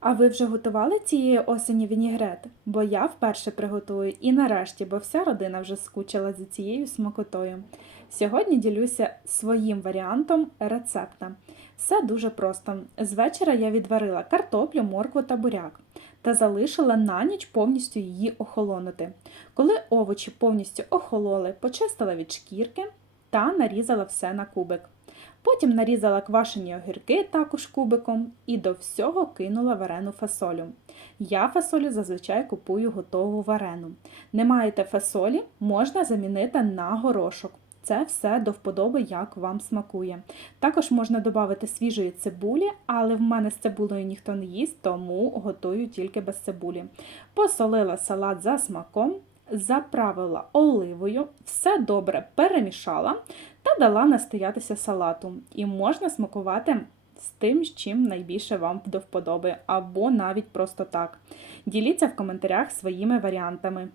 А ви вже готували цієї осені вінігрет? Бо я вперше приготую і нарешті, бо вся родина вже скучила за цією смакотою. Сьогодні ділюся своїм варіантом рецепта. Все дуже просто. З вечора я відварила картоплю, моркву та буряк та залишила на ніч повністю її охолонути. Коли овочі повністю охололи, почистила від шкірки та нарізала все на кубик. Потім нарізала квашені огірки також кубиком і до всього кинула варену фасолю. Я фасолю зазвичай купую готову варену. Не маєте фасолі, можна замінити на горошок. Це все до вподоби, як вам смакує. Також можна додати свіжої цибулі, але в мене з цибулею ніхто не їсть, тому готую тільки без цибулі. Посолила салат за смаком, заправила оливою, все добре перемішала та дала настоятися салату. І можна смакувати з тим, з чим найбільше вам до вподоби, або навіть просто так. Діліться в коментарях своїми варіантами.